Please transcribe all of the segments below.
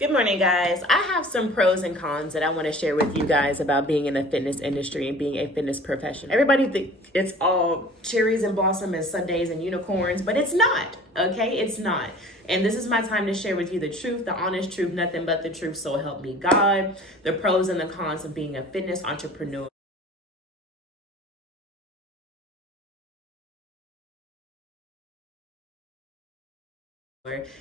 Good morning, guys. I have some pros and cons that I want to share with you guys about being in the fitness industry and being a fitness professional. Everybody thinks it's all cherries and blossom and Sundays and unicorns, but it's not, okay? It's not. And this is my time to share with you the truth, the honest truth, nothing but the truth, so help me God, the pros and the cons of being a fitness entrepreneur.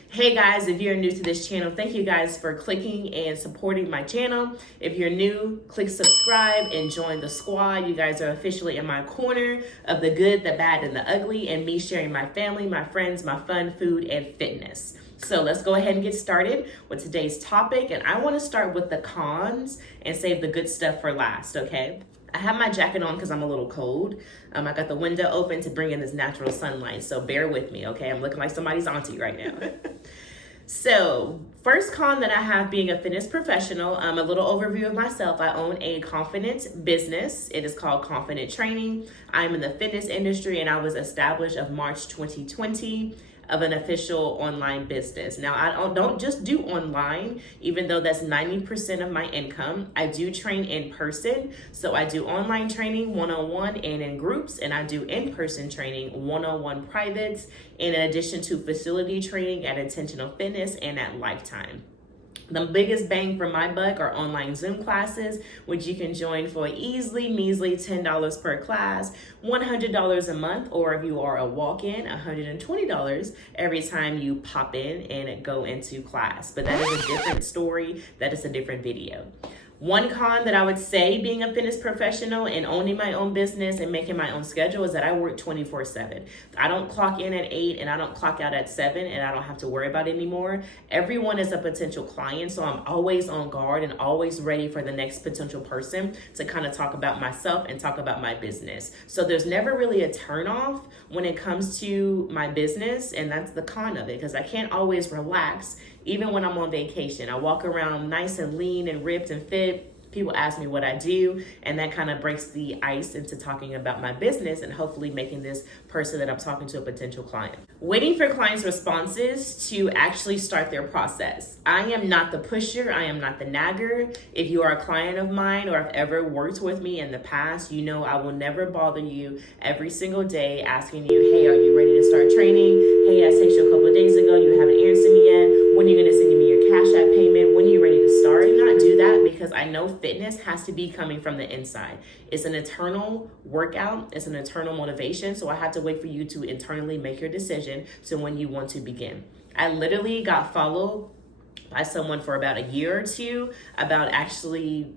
Hey guys, if you're new to this channel, thank you guys for clicking and supporting my channel. If you're new, click subscribe and join the squad. You guys are officially in my corner of the good, the bad, and the ugly, and me sharing my family, my friends, my fun, food, and fitness. So let's go ahead and get started with today's topic. And I want to start with the cons and save the good stuff for last, okay? I have my jacket on because I'm a little cold. I got the window open to bring in this natural sunlight, so bear with me, okay? I'm looking like somebody's auntie right now. So, first con that I have being a fitness professional, a little overview of myself. I own a confident business. It is called Confident Training. I'm in the fitness industry and I was established of March 2020 of an official online business. Now, I don't just do online, even though that's 90% of my income. I do train in person. So I do online training one-on-one and in groups, and I do in-person training one-on-one privates, in addition to facility training at Intentional Fitness and at Lifetime. The biggest bang for my buck are online Zoom classes, which you can join for easily measly $10 per class, $100 a month, or if you are a walk-in, $120 every time you pop in and go into class. But that is a different story. That is a different video. One con that I would say being a fitness professional and owning my own business and making my own schedule is that I work 24/7. I don't clock in at 8 and I don't clock out at 7 and I don't have to worry about it anymore. Everyone is a potential client, so I'm always on guard and always ready for the next potential person to kind of talk about myself and talk about my business. So there's never really a turnoff when it comes to my business, and that's the con of it, because I can't always relax even when I'm on vacation. I walk around nice and lean and ripped and fit. People ask me what I do, and that kind of breaks the ice into talking about my business and hopefully making this person that I'm talking to a potential client. Waiting for clients' responses to actually start their process. I am not the pusher. I am not the nagger. If you are a client of mine or have ever worked with me in the past, you know I will never bother you every single day asking you, hey, are you ready to start training? Hey, I texted you a couple of days ago. You haven't answered me yet. When are you going to send me your Cash App payment? When are you ready to start? Do not do that, because I know fitness has to be coming from the inside. It's an eternal workout. It's an eternal motivation. So I have to wait for you to internally make your decision to when you want to begin. I literally got followed by someone for about a year or two about actually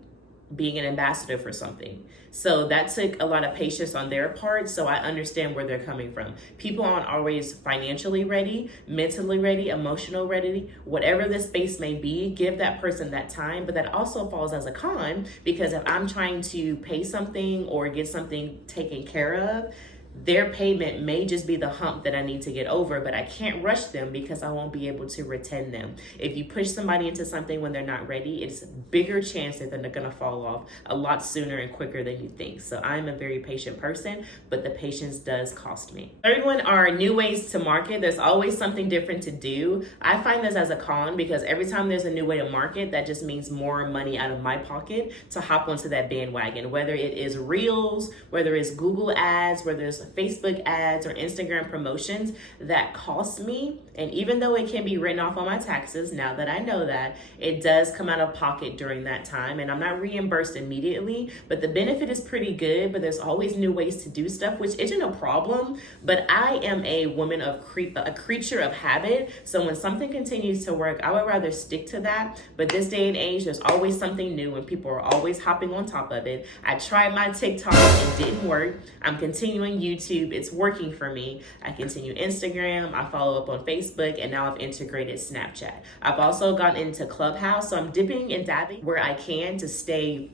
being an ambassador for something. So that took a lot of patience on their part. So I understand where they're coming from. People aren't always financially ready, mentally ready, emotional ready, whatever the space may be. Give that person that time. But that also falls as a con, because if I'm trying to pay something or get something taken care of, their payment may just be the hump that I need to get over, but I can't rush them because I won't be able to retain them. If you push somebody into something when they're not ready, it's a bigger chance that they're going to fall off a lot sooner and quicker than you think. So I'm a very patient person, but the patience does cost me. Third one are new ways to market. There's always something different to do. I find this as a con, because every time there's a new way to market, that just means more money out of my pocket to hop onto that bandwagon, whether it is Reels, whether it's Google ads, whether it's Facebook ads or Instagram promotions that cost me. And even though it can be written off on my taxes, now that I know that, it does come out of pocket during that time, and I'm not reimbursed immediately, but the benefit is pretty good. But there's always new ways to do stuff, which isn't a problem. But I am a woman of a creature of habit. So when something continues to work, I would rather stick to that. But this day and age, there's always something new and people are always hopping on top of it. I tried my TikTok, it didn't work. I'm continuing YouTube, it's working for me. I continue Instagram, I follow up on Facebook, and now I've integrated Snapchat. I've also gotten into Clubhouse, so I'm dipping and dabbing where I can to stay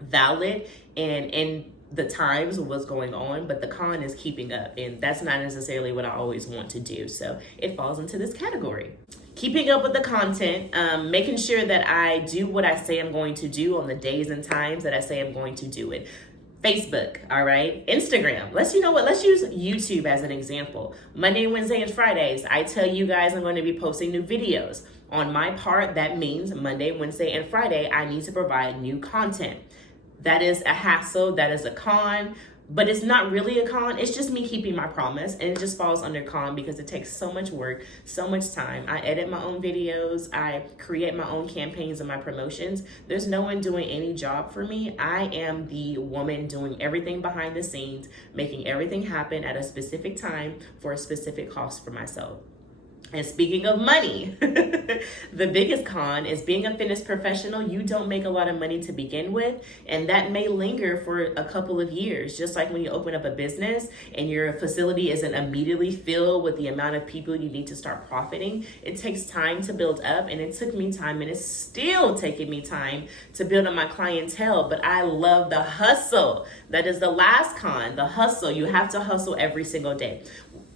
valid and in the times of what's going on. But the con is keeping up, and that's not necessarily what I always want to do. So it falls into this category. Keeping up with the content, making sure that I do what I say I'm going to do on the days and times that I say I'm going to do it. Facebook, all right? Instagram. Let's use YouTube as an example. Monday, Wednesday, and Fridays, I tell you guys I'm going to be posting new videos. On my part, that means Monday, Wednesday, and Friday, I need to provide new content. That is a hassle, that is a con, but it's not really a con. It's just me keeping my promise, and it just falls under con because it takes so much work, so much time. I edit my own videos, I create my own campaigns and my promotions. There's no one doing any job for me. I am the woman doing everything behind the scenes, making everything happen at a specific time for a specific cost for myself. And speaking of money, the biggest con is being a fitness professional. You don't make a lot of money to begin with, and that may linger for a couple of years. Just like when you open up a business and your facility isn't immediately filled with the amount of people you need to start profiting, it takes time to build up, and it took me time, and it's still taking me time to build up my clientele, but I love the hustle. That is the last con, the hustle. You have to hustle every single day.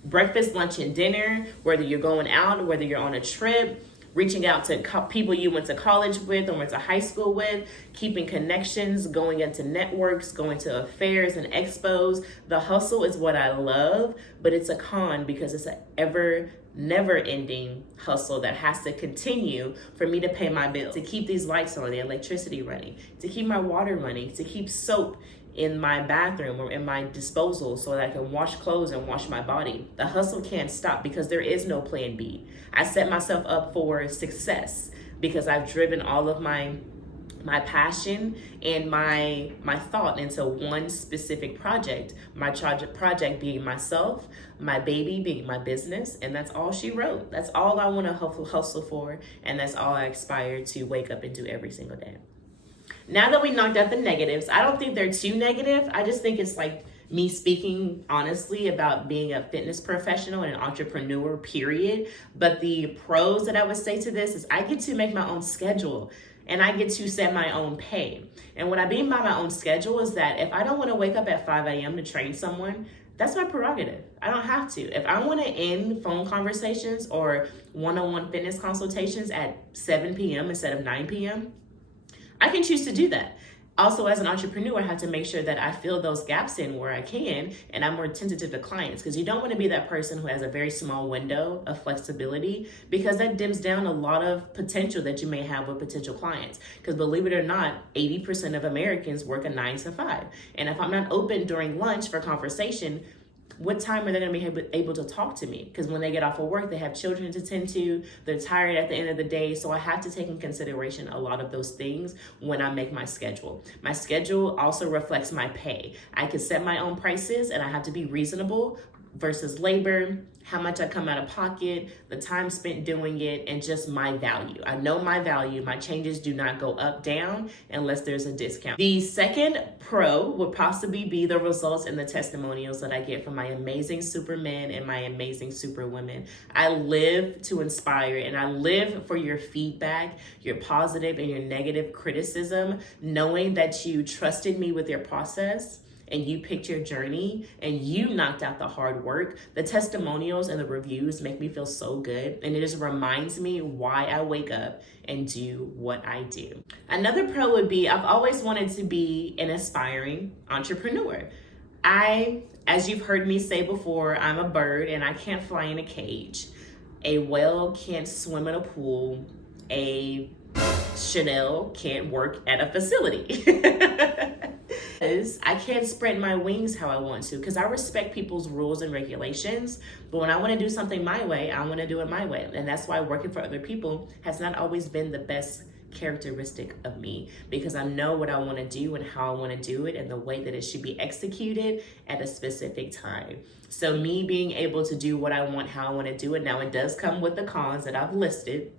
Breakfast, lunch, and dinner, whether you're going out, whether you're on a trip, reaching out to people you went to college with or went to high school with, keeping connections, going into networks, going to affairs and expos. The hustle is what I love, but it's a con because it's an never-ending hustle that has to continue for me to pay my bills, to keep these lights on, the electricity running, to keep my water running, to keep soap in my bathroom or in my disposal so that I can wash clothes and wash my body. The hustle can't stop because there is no plan B. I set myself up for success because I've driven all of my passion and my thought into one specific project. My project being myself, my baby being my business, and that's all she wrote. That's all I want to hustle for, and that's all I aspire to wake up and do every single day. Now that we knocked out the negatives, I don't think they're too negative. I just think it's like me speaking honestly about being a fitness professional and an entrepreneur, period. But the pros that I would say to this is I get to make my own schedule and I get to set my own pay. And what I mean by my own schedule is that if I don't want to wake up at 5 a.m. to train someone, that's my prerogative. I don't have to. If I want to end phone conversations or one-on-one fitness consultations at 7 p.m. instead of 9 p.m., I can choose to do that. Also, as an entrepreneur, I have to make sure that I fill those gaps in where I can, and I'm more attentive to clients, because you don't want to be that person who has a very small window of flexibility, because that dims down a lot of potential that you may have with potential clients. Because believe it or not, 80% of Americans work a 9 to 5. And if I'm not open during lunch for conversation, what time are they going to be able to talk to me? Because when they get off of work, they have children to tend to, they're tired at the end of the day. So I have to take in consideration a lot of those things when I make my schedule. My schedule also reflects my pay. I can set my own prices and I have to be reasonable versus labor, how much I come out of pocket, the time spent doing it, and just my value. I know my value. My changes do not go up, down, unless there's a discount. The second pro would possibly be the results and the testimonials that I get from my amazing supermen and my amazing superwomen. I live to inspire, and I live for your feedback, your positive and your negative criticism, knowing that you trusted me with your process, and you picked your journey and you knocked out the hard work. The testimonials and the reviews make me feel so good, and it just reminds me why I wake up and do what I do. Another pro would be I've always wanted to be an aspiring entrepreneur. As you've heard me say before, I'm a bird and I can't fly in a cage. A whale can't swim in a pool. A Chanel can't work at a facility. I can't spread my wings how I want to, because I respect people's rules and regulations, but when I want to do something my way, I want to do it my way. And that's why working for other people has not always been the best characteristic of me, because I know what I want to do and how I want to do it and the way that it should be executed at a specific time. So me being able to do what I want, how I want to do it, now it does come with the cons that I've listed,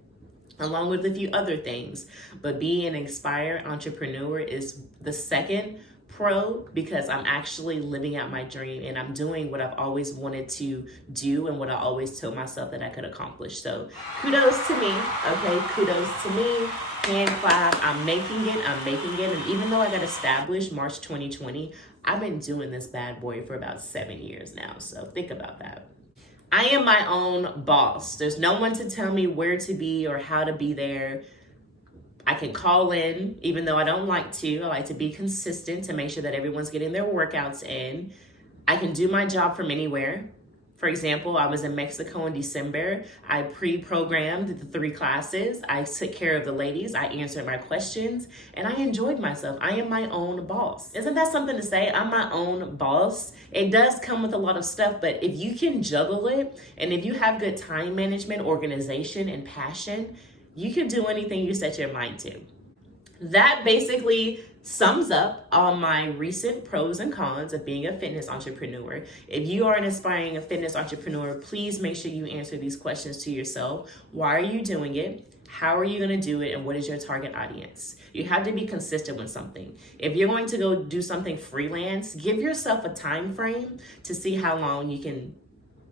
along with a few other things, but being an inspired entrepreneur is the second pro, because I'm actually living out my dream and I'm doing what I've always wanted to do and what I always told myself that I could accomplish. So kudos to me, okay? Kudos to me, hand clap, I'm making it. And even though I got established March 2020, I've been doing this bad boy for about 7 years now. So think about that. I am my own boss. There's no one to tell me where to be or how to be there. I can call in, even though I don't like to. I like to be consistent to make sure that everyone's getting their workouts in. I can do my job from anywhere. For example, I was in Mexico in December. I pre-programmed the 3 classes. I took care of the ladies. I answered my questions and I enjoyed myself. I am my own boss. Isn't that something to say? I'm my own boss. It does come with a lot of stuff, but if you can juggle it and if you have good time management, organization, and passion, you can do anything you set your mind to. That basically sums up all my recent pros and cons of being a fitness entrepreneur. If you are an aspiring fitness entrepreneur, please make sure you answer these questions to yourself. Why are you doing it? How are you going to do it? And what is your target audience? You have to be consistent with something. If you're going to go do something freelance, give yourself a time frame to see how long you can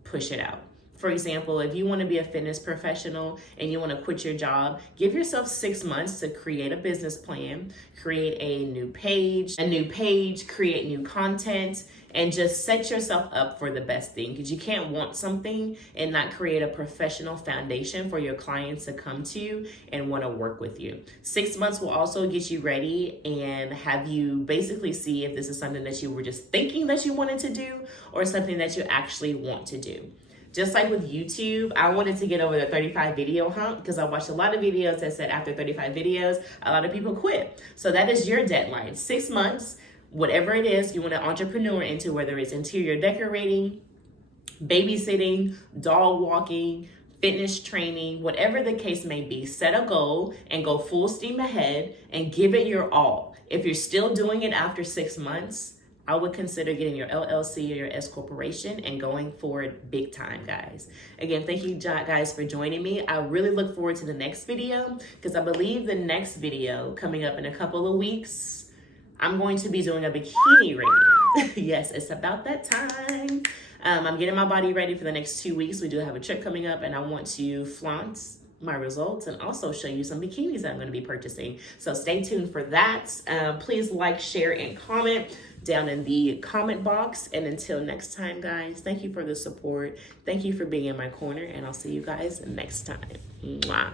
push it out. For example, if you want to be a fitness professional and you want to quit your job, give yourself 6 months to create a business plan, create a new page, create new content, and just set yourself up for the best thing, because you can't want something and not create a professional foundation for your clients to come to you and want to work with you. 6 months will also get you ready and have you basically see if this is something that you were just thinking that you wanted to do or something that you actually want to do. Just like with YouTube, I wanted to get over the 35 video hump because I watched a lot of videos that said after 35 videos, a lot of people quit. So that is your deadline, 6 months, whatever it is you want to entrepreneur into, whether it's interior decorating, babysitting, dog walking, fitness training, whatever the case may be, set a goal and go full steam ahead and give it your all. If you're still doing it after 6 months, I would consider getting your LLC or your S corporation and going for it big time, guys. Again, thank you guys for joining me. I really look forward to the next video because I believe the next video coming up in a couple of weeks, I'm going to be doing a bikini rating. Yes, it's about that time. I'm getting my body ready for the next 2 weeks. We do have a trip coming up and I want to flaunt my results and also show you some bikinis that I'm going to be purchasing. So stay tuned for that. Please like, share, and comment down in the comment box. And until next time, guys, thank you for the support. Thank you for being in my corner, and I'll see you guys next time. Mwah.